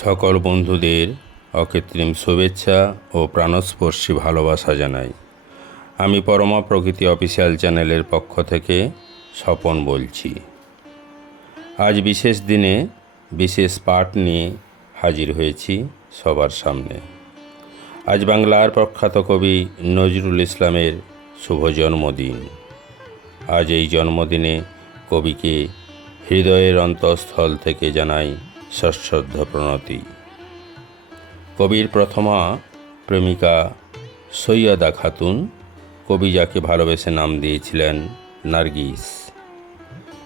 সকল বন্ধুদের অকৃত্রিম শুভেচ্ছা ও প্রাণস্পর্শী ভালোবাসা জানাই। আমি পরমা প্রকৃতি অফিসিয়াল চ্যানেলের পক্ষ থেকে স্বপন বলছি। আজ বিশেষ দিনে বিশেষ পাঠ নিয়ে হাজির হয়েছি সবার সামনে। আজ বাংলার প্রখ্যাত কবি নজরুল ইসলামের শুভ জন্মদিন। আজ এই জন্মদিনে কবিকে হৃদয়ের অন্তঃস্থল থেকে জানাই সশ্রদ্ধ প্রণতি। কবির প্রথমা প্রেমিকা সৈয়দা খাতুন কবি যাকে ভালোবেসে নাম দিয়েছিলেন নার্গিস।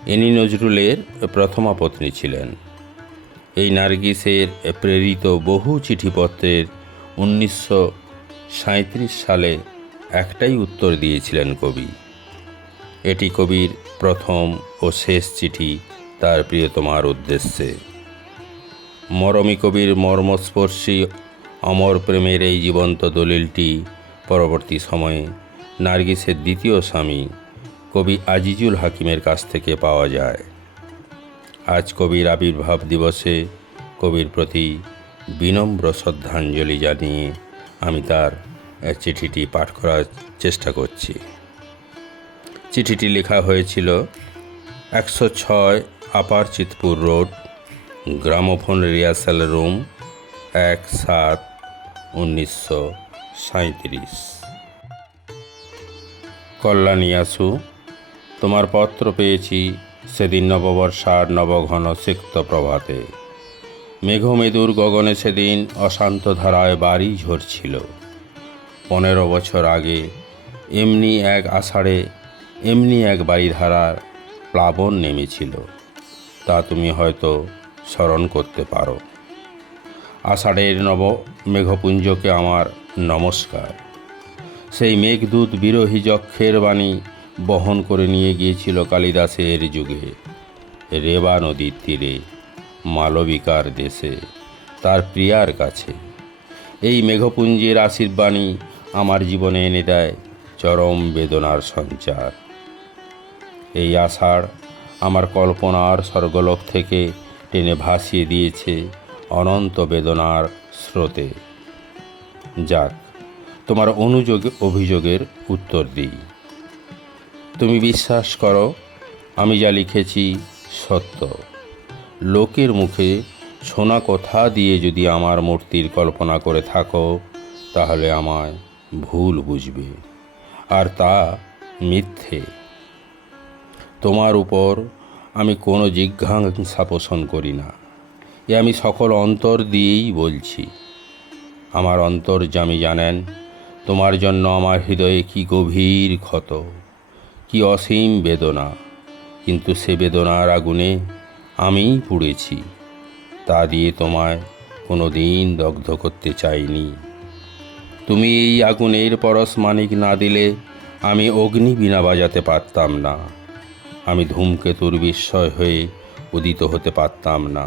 ইনি নজরুলের প্রথমা পত্নী ছিলেন। এই নার্গিসের প্রেরিত বহু চিঠিপত্রের উনিশশো সালে একটাই উত্তর দিয়েছিলেন কবি। এটি কবির প্রথম ও শেষ চিঠি তার প্রিয়তমার উদ্দেশ্যে। মরমী কবির মর্মস্পর্শী অমর প্রেমের এই জীবন্ত দলিলটি পরবর্তী সময়ে নার্গিসের দ্বিতীয় স্বামী কবি আজিজুল হাকিমের কাছ থেকে পাওয়া যায়। আজ কবির আবির্ভাব দিবসে কবির প্রতি বিনম্র শ্রদ্ধাঞ্জলি জানিয়ে আমি তার চিঠিটি পাঠ করার চেষ্টা করছি। চিঠিটি লেখা হয়েছিল, একশো ছয় upper Chitpur road gramophone rehearsal room এক সাত উনিশশো সাঁত্রিশ কল্যাণী আসু তোমার পত্র পেয়েছি সেদিন নববর্ষার নবঘন সিক্ত প্রভাতে। মেঘমেদুর গগনে সেদিন অশান্ত ধারায় বাড়ি ঝরছিল। পনেরো বছর আগে এমনি এক আষাঢ়ে, এমনি এক বাড়িধারার প্লাবন নেমেছিল। তা তুমি হয়তো স্মরণ করতে পারো। আষাঢ়ের নব মেঘপুঞ্জকে আমার নমস্কার। সেই মেঘদূত বিরোহী যক্ষের বাণী বহন করে নিয়ে গিয়েছিল কালিদাসের যুগে। রেবা নদীর তীরে, মালবিকার দেশে, তার প্রিয়ার কাছে। এই মেঘপুঞ্জের আশীর্বাণী আমার জীবনে এনে দেয় চরম বেদনার সঞ্চার। এই আষাঢ় আমার কল্পনার স্বর্গলোক থেকে টেনে ভাসিয়ে দিয়েছে অনন্ত বেদনার স্রোতে। যাক, তোমার অনুযোগ, অভিযোগের উত্তর দিই। তুমি বিশ্বাস করো, আমি যা লিখেছি সত্য। লোকের মুখে শোনা কথা দিয়ে যদি আমার মূর্তির কল্পনা করে থাকো, তাহলে আমায় ভুল বুঝবে। আর তা মিথ্যে। তোমার উপর আমি কোনো জিজ্ঞাসা পোষণ করি না। এ আমি সকল অন্তর দিয়েই বলছি। আমার অন্তর্জামী জানেন, তোমার জন্য আমার হৃদয়ে কি গভীর ক্ষত, কি অসীম বেদনা, কিন্তু সে বেদনার আগুনে আমিই পুড়েছি। তা দিয়ে তোমায় কোনো দিন দগ্ধ করতে চাইনি। তুমি এই আগুনের পরশ মানিক না দিলে আমি অগ্নি বিনা বাজাতে পারতাম না। আমি ধূমকেতুর বিস্ময় হয়ে উদিত হতে পারতাম না।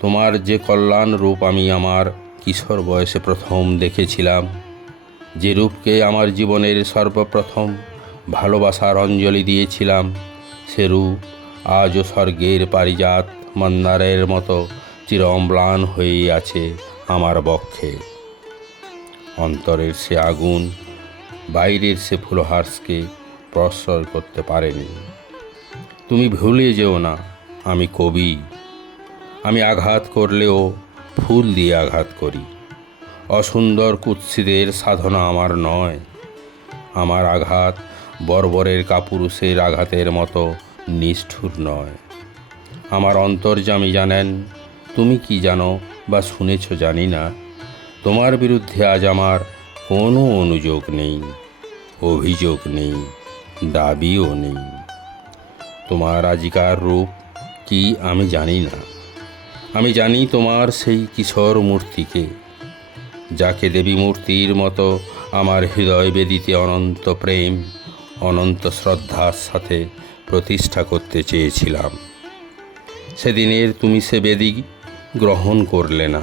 তোমার যে কল্যাণ রূপ আমি আমার কিশোর বয়সে প্রথম দেখেছিলাম, যে রূপকে আমার জীবনের সর্বপ্রথম ভালোবাসার অঞ্জলি দিয়েছিলাম, সে রূপ আজও স্বর্গের পারিজাত মন্দারের মতো চিরম্লান হয়েই আছে আমার বক্ষে। অন্তরের সে আগুন, বাইরের সে ফুলহার্সকে প্রশ্রয় করতে পারেনি। তুমি ভুলে যেও না, আমি কবি। আমি আঘাত করলেও ফুল দিয়ে আঘাত করি। অসুন্দর কুৎসিদের সাধনা আমার নয়। আমার আঘাত বর্বরের কাপুরুষের আঘাতের মতো নিষ্ঠুর নয়। আমার অন্তর্জামী জানেন, তুমি কি জানো বা শুনেছ জানি না, তোমার বিরুদ্ধে আজ আমার কোনো অনুযোগ নেই, অভিযোগ নেই। দাবিও নেই। তোমার আজিকার রূপ কি আমি জানি না। আমি জানি তোমার সেই কিশোর মূর্তিকে, যাকে দেবী মূর্তির মতো আমার হৃদয় বেদিতে অনন্ত প্রেম, অনন্ত শ্রদ্ধার সাথে প্রতিষ্ঠা করতে চেয়েছিলাম। সেদিনের তুমি সে বেদি গ্রহণ করলে না।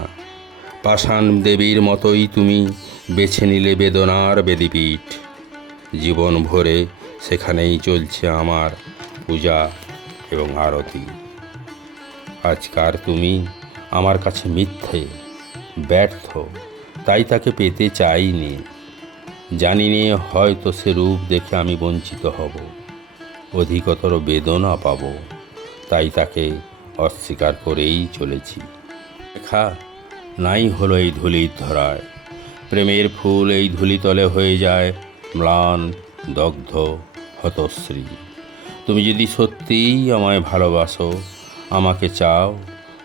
পাষাণ দেবীর মতোই তুমি বেছে নিলে বেদনার বেদিপীঠ। জীবন ভরে সেখানেই চলছে আমার পূজা এবং আরতি। আজকার তুমি আমার কাছে মিথ্যে, ব্যর্থ, তাই তাকে পেতে চাইনি। জানি নে, হয়তো সে রূপ দেখে আমি বঞ্চিত হব। অধিকতর বেদনা পাব, তাই তাকে অস্বীকার করেই চলেছি। দেখা, নাই হলো এই ধুলির ধরায়। প্রেমের ফুল এই ধুলিতলে হয়ে যায় ম্লান, দগ্ধ হতশ্রী। তুমি যদি সত্যিই আমায় ভালোবাসো, আমাকে চাও,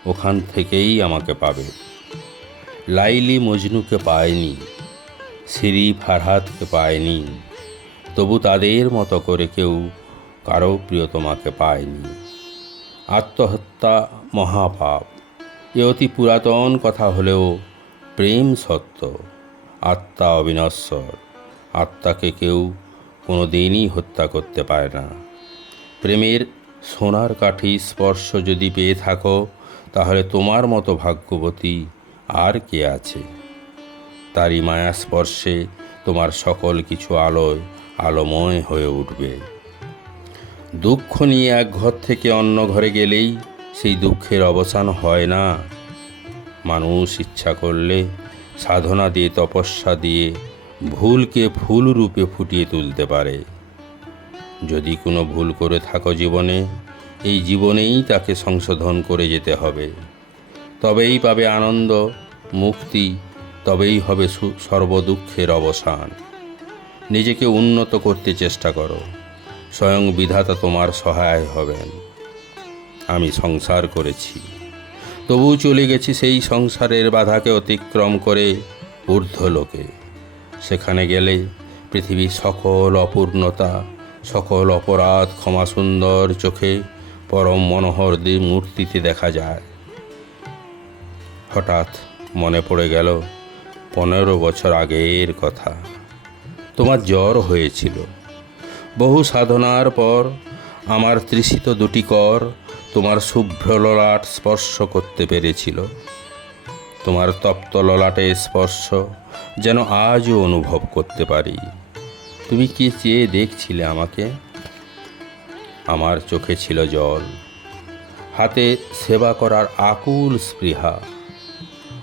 ওখান থেকেই আমাকে পাবে। লাইলি মজনুকে পায়নি, সিরি ফারহাদকে পায়নি, তবু তাদের মতো করে কেউ কারও প্রিয়তমাকে পায়নি। আত্মহত্যা মহাপাপ, এ অতি পুরাতন কথা হলেও প্রেম সত্য, আত্মা অবিনশ্বর, আত্মাকে কেউ কোনো দিনই হত্যা করতে পারে না। প্রেমের সোনার কাঠি স্পর্শ যদি পেয়ে থাকো, তাহলে তোমার মতো ভাগ্যবতী আর কে আছে? তারই মায়া স্পর্শে তোমার সকল কিছু আলোয় আলোময় হয়ে উঠবে। দুঃখ নিয়ে এক ঘর থেকে অন্য ঘরে গেলেই সেই দুঃখের অবসান হয় না। মানুষ ইচ্ছা করলে সাধনা দিয়ে, তপস্যা দিয়ে ভুলকে ফুল রূপে ফুটিয়ে তুলতে পারে। যদি কোনো ভুল করে থাকো জীবনে, এই জীবনেই তাকে সংশোধন করে যেতে হবে। তবেই পাবে আনন্দ, মুক্তি, তবেই হবে সর্বদুঃখের অবসান। নিজেকে উন্নত করতে চেষ্টা করো। স্বয়ং বিধাতা তোমার সহায় হবেন। আমি সংসার করেছি। তবু চলে গেছি সেই সংসারের বাধাকে অতিক্রম করে ঊর্ধ্বলোকে। সেখানে গেলে পৃথিবীর সকল অপূর্ণতা, সকল অপরাধ ক্ষমা সুন্দর চোখে পরম মনোহর মূর্তিতে দেখা যায়। হঠাৎ মনে পড়ে গেল, পনেরো বছর আগের কথা। তোমার জ্বর হয়েছিল। বহু সাধনার পর আমার তৃষিত দুটি কর তোমার শুভ্র ললাট স্পর্শ করতে পেরেছিল। তোমার তপ্ত ললাটে স্পর্শ যেন আজও অনুভব করতে পারি। তুমি কি চেয়ে দেখছিলে আমাকে? আমার চোখে ছিল জল। হাতে সেবা করার আকুল স্পৃহা।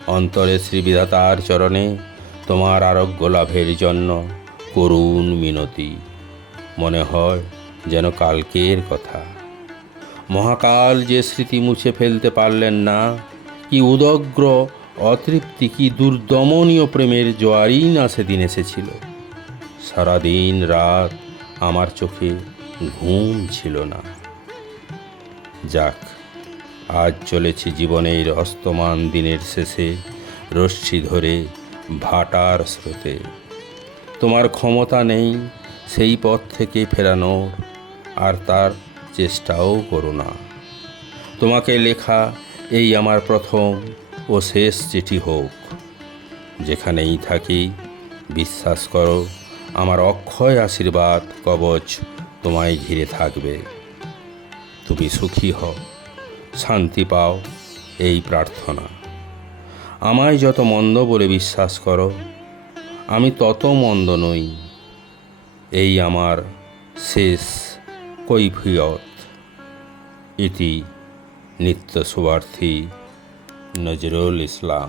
অন্তরে শ্রীবিধাতার চরণে তোমার আরোগ্য লাভের জন্য করুণ মিনতি। মনে হয় যেন কালকের কথা। মহাকাল যে স্মৃতি মুছে ফেলতে পারলেন না, কি উদগ্র অতৃপ্তি কি দুর্দমনীয় প্রেমের জোয়ারই না সেদিন এসেছিল? সারাদিন রাত আমার চোখে ঘুম ছিল না। যাক, আজ চলেছি জীবনের অস্তমান দিনের শেষে রশ্মি ধরে ভাটার স্রোতে। তোমার ক্ষমতা নেই সেই পথ থেকে ফেরানোর, আর তার চেষ্টাও করো না। তোমাকে লেখা এই আমার প্রথম ও শেষ চিঠি হোক। যেখানেই থাকি, বিশ্বাস করো, আমার অক্ষয় আশীর্বাদ কবচ তোমায় ঘিরে থাকবে। তুমি সুখী হও, শান্তি পাও, এই প্রার্থনা। আমায় যত মন্দ বলে বিশ্বাস করো, আমি তত মন্দ নই। এই আমার শেষ কৈফিয়ত। ইতি নিত্য সুবার্থী। নজরুল ইসলাম